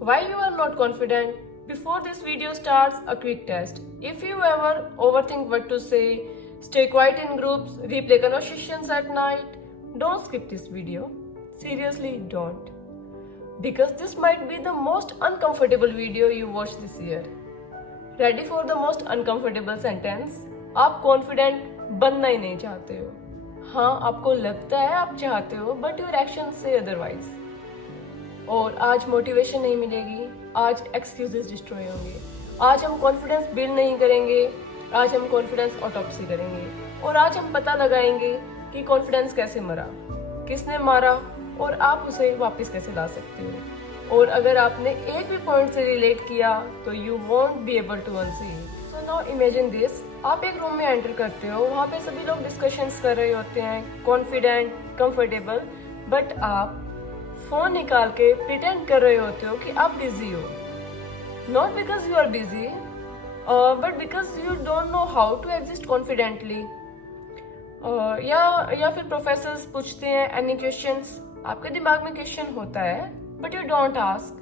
Why you are not confident? Before this video starts, a quick test. If you ever overthink what to say, stay quiet in groups, replay conversations at night, don't skip this video. Seriously, don't. Because this might be the most uncomfortable video you watch this year. Ready for the most uncomfortable sentence? आप confident बनना ही नहीं चाहते हो. हाँ, आपको लगता है आप चाहते हो, बट योर एक्शन से अदरवाइज. और आज मोटिवेशन नहीं मिलेगी, आज एक्सक्यूजेस डिस्ट्रॉय होंगे. आज हम कॉन्फिडेंस बिल्ड नहीं करेंगे, आज हम कॉन्फिडेंस ऑटोप्सी करेंगे. और आज हम पता लगाएंगे कि कॉन्फिडेंस कैसे मरा, किसने मारा, और आप उसे वापस कैसे ला सकते हो. और अगर आपने एक भी पॉइंट से रिलेट किया तो you won't be able to unsee it. So now imagine this. आप एक रूम में एंटर करते हो, वहाँ पे सभी लोग डिस्कशंस कर रहे होते हैं, कॉन्फिडेंट, कंफर्टेबल, बट आप फोन निकाल के प्रिटेंड कर रहे होते हो कि आप बिजी हो. Not because you are busy, but because you don't know how to exist confidently. या फिर प्रोफेसर्स पूछते हैं एनी क्वेश्चंस, आपके दिमाग में क्वेश्चन होता है but you don't ask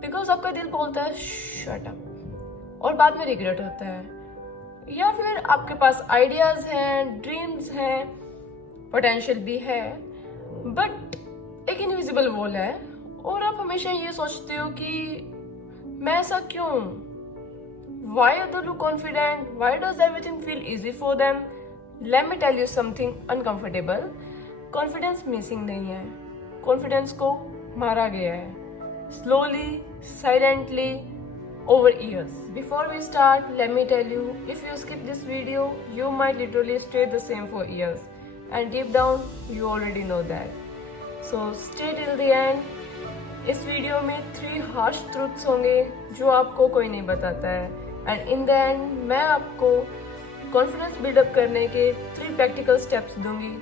because आपका दिल बोलता है शट अप, और बाद में रिग्रेट होता है. या फिर आपके पास आइडियाज हैं, ड्रीम्स हैं, पोटेंशियल भी है, बट एक इनविजिबल वॉल है, और आप हमेशा ये सोचते हो कि मैं ऐसा क्यों. Why other look confident, why does everything feel easy for them. Let me tell you something uncomfortable. Confidence missing नहीं है, कॉन्फिडेंस को मारा गया है, slowly, silently, over years. Before we start, let me tell you, if you skip this video, you might literally stay the same for years. And deep down, you already know that. So stay till the end. इस video में 3 harsh truths होंगे जो आपको कोई नहीं बताता है. And in the end, मैं आपको confidence build up करने के 3 practical steps दूंगी.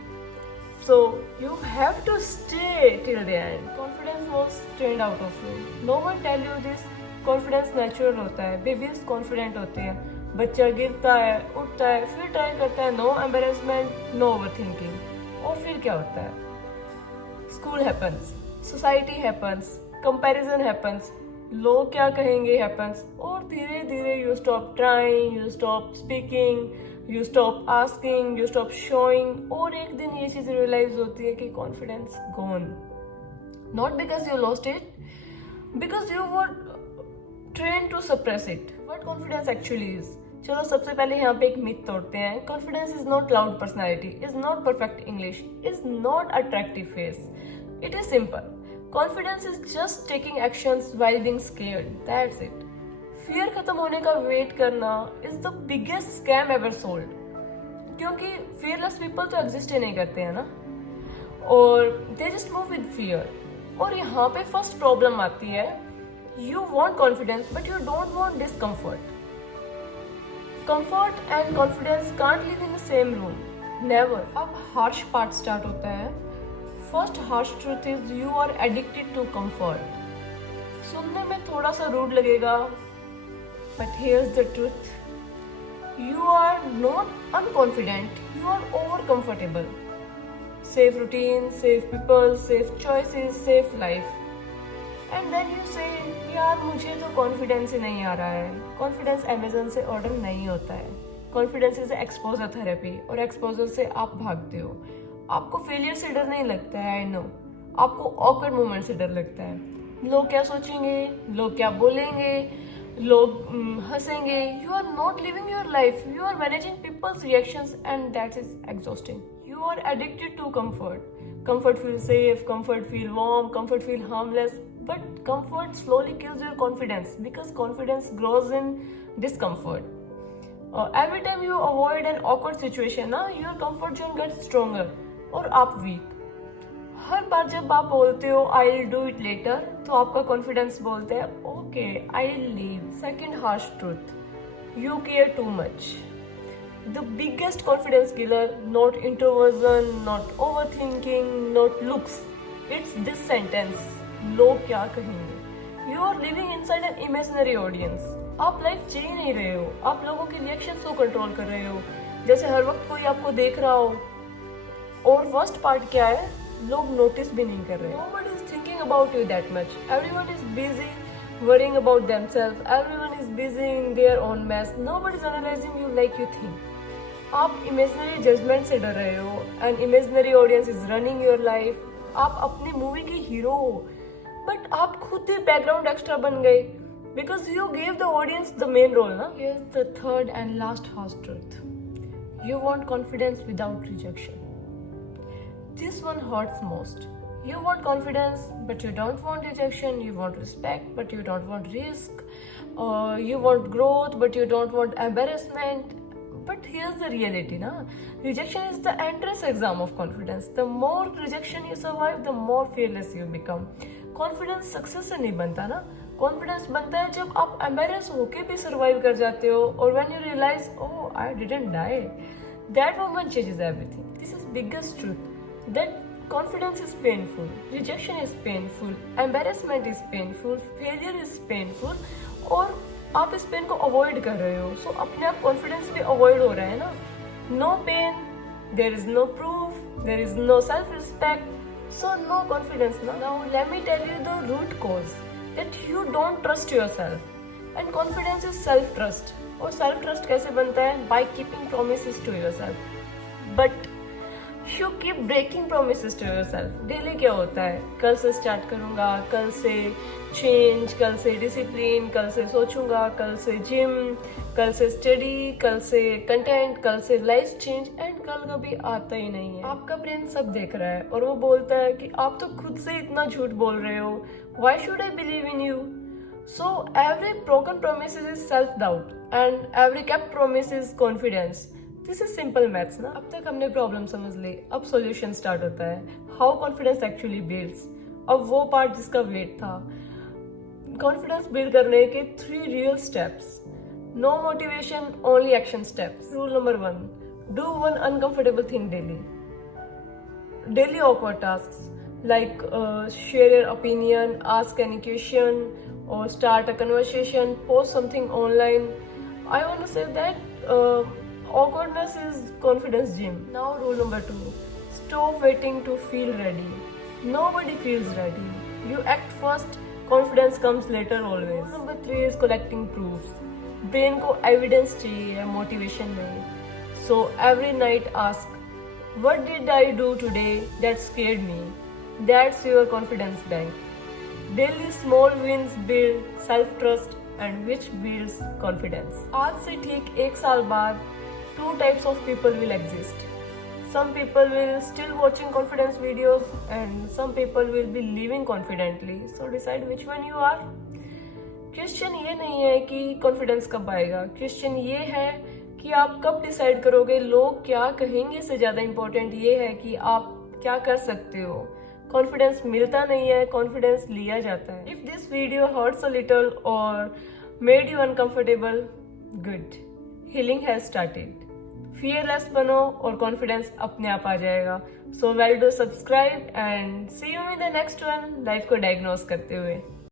So you have to stay till the end. Confidence was trained out of you. No one tell you this. Confidence natural होता है, बेबीज कॉन्फिडेंट होते हैं, बच्चा गिरता है, उठता है, फिर ट्राई करता है, no embarrassment, no over thinking. और फिर क्या होता है? School happens, society happens, comparison happens, लोग क्या कहेंगे हैपन्स, और धीरे धीरे you stop trying, you stop speaking, you stop asking, you stop showing. और एक दिन ये चीज रियलाइज होती है कि confidence gone. Not because you lost it, because you were trained to suppress it. What confidence actually is? चलो सबसे पहले यहाँ पे एक मिथ तोड़ते हैं. Confidence is not loud personality, is not perfect English, is not attractive face. It is simple. Confidence is just taking actions while being scared. That's it. Fear खत्म होने का वेट करना is the biggest scam ever sold. क्योंकि fearless people तो exist ही नहीं करते हैं ना, और they just move with fear. और यहाँ पे first problem आती है. You want confidence, but you don't want discomfort. Comfort and confidence can't live in the same room. Never. अब harsh part start होता है. First harsh truth is you are addicted to comfort. सुनने में थोड़ा सा rude लगेगा, but here's the truth. You are not unconfident. You are over comfortable. Safe routine, safe people, safe choices, safe life. And then you say यार मुझे तो confidence ही नहीं आ रहा है. कॉन्फिडेंस अमेजन से ऑर्डर नहीं होता है. कॉन्फिडेंस इज एक्सपोजर थेरेपी, और एक्सपोजर से आप भागते हो. आपको फेलियर से डर नहीं लगता है, आई नो. आपको ऑकवर्ड मोमेंट से डर लगता है. लोग क्या सोचेंगे, लोग क्या बोलेंगे, लोग हंसेंगे. You are not living your life, you are managing people's reactions, and that is exhausting. You are addicted to comfort. Comfort feels safe, comfort feel warm, comfort feel harmless. But comfort slowly kills your confidence because confidence grows in discomfort. Every time you avoid an awkward situation, your comfort zone gets stronger और आप weak. हर बार जब आप बोलते हो I'll do it later, तो आपका confidence बोलते हैं okay, I'll leave. Second harsh truth, you care too much. The biggest confidence killer, not introversion, not overthinking, not looks. It's this sentence. लोग क्या कहेंगे. You are living inside an imaginary audience. आप life जी नहीं रहे हो, आप लोगों के रिएक्शंस को कंट्रोल कर रहे हो, जैसे हर वक्त कोई आपको देख रहा हो. और वर्स्ट पार्ट क्या है, लोग नोटिस भी नहीं कर रहे. Nobody is thinking about you that much. Everyone is busy worrying about themselves. Everyone is busy in their own mess. Nobody is analyzing you like you think. आप इमेजिनरी जजमेंट से डर रहे हो and imaginary audience is running your life. आप अपनी movie के hero हो but आप खुद ही बैकग्राउंड एक्स्ट्रा बन गए because you gave the audience the main role ना. Here is the third and last harsh truth. You want confidence without rejection. This one hurts most. You want confidence, but you don't want rejection. You want respect, but you don't want risk. You want growth, but you don't want embarrassment. But here's the reality, na? Rejection is the entrance exam of confidence. The more rejection you survive, the more fearless you become. Confidence success से नहीं बनता ना. Confidence बनता है जब आप embarrass होके भी survive कर जाते हो और when you realize, oh, I didn't die. That moment changes everything. This is biggest truth. That confidence is painful, rejection is painful, embarrassment is painful, failure is painful और आप इस पेन को अवॉइड कर रहे हो. सो अपने आप कॉन्फिडेंस भी अवॉइड हो रहा है ना. No pain, there is no proof, there is no self respect, so no confidence ना. Now let me tell you the root cause that you don't trust yourself and confidence is self trust. और self trust कैसे बनता है? By keeping promises to yourself. But you keep breaking promises to yourself. Daily क्या होता है? कल से start करूंगा, कल से चेंज, कल से डिसिप्लिन, कल से सोचूंगा, कल से जिम, कल से स्टडी, कल से कंटेंट, कल से लाइफ चेंज एंड कल कभी आता ही नहीं है. आपका ब्रेन सब देख रहा है और वो बोलता है कि आप तो खुद से इतना झूठ बोल रहे हो. Why should I believe in you? So every broken promise is self doubt and every kept promise is confidence. This is simple maths ना. अब तक हमने प्रॉब्लम समझ ली, अब सॉल्यूशन स्टार्ट होता है. How confidence actually builds. अब वो पार्ट जिसका वेट था. कॉन्फिडेंस बिल्ड करने के 3 real steps. No motivation, only action steps. Rule number 1, do one uncomfortable thing daily. Daily awkward tasks like share your opinion, ask any question, or start a conversation, post something online. I want to say that awkwardness is confidence gym. Now rule number 2, stop waiting to feel ready. Nobody feels ready. You act first, confidence comes later always. Rule number 3 is collecting proofs. Brain को evidence चाहिए, motivation नहीं. So every night ask, what did I do today that scared me? That's your confidence bank. Daily small wins build self-trust and which builds confidence. आज से ठीक 1 साल बाद 2 types of people will exist. Some people will still watching confidence videos and some people will be living confidently. So decide which one you are. Question ये नहीं है कि confidence कब आएगा. क्वेश्चन ये है कि आप कब डिसाइड करोगे. लोग क्या कहेंगे से ज़्यादा इम्पोर्टेंट ये है कि आप क्या कर सकते हो. कॉन्फिडेंस मिलता नहीं है, कॉन्फिडेंस लिया जाता है. If this video hurts a little और made you uncomfortable, good, healing has started. Fearless बनो और कॉन्फिडेंस अपने आप आ जाएगा. So well do subscribe and see you in the next one, life को डायग्नोस करते हुए.